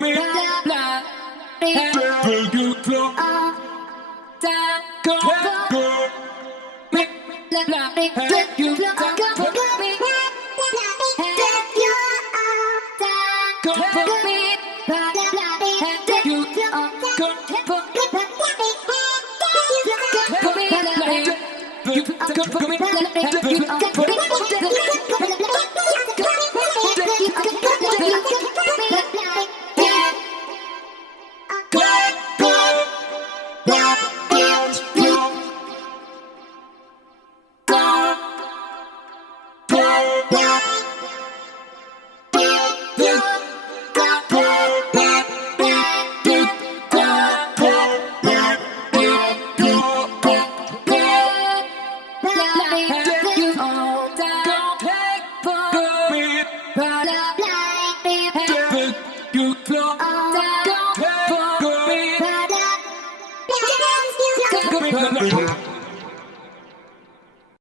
me, blah, will you close down, go, me, blah, have you done, put me, have you done, go, put me, blah, have you done, go, put me, put me, you put me, put me, you close down, go, me,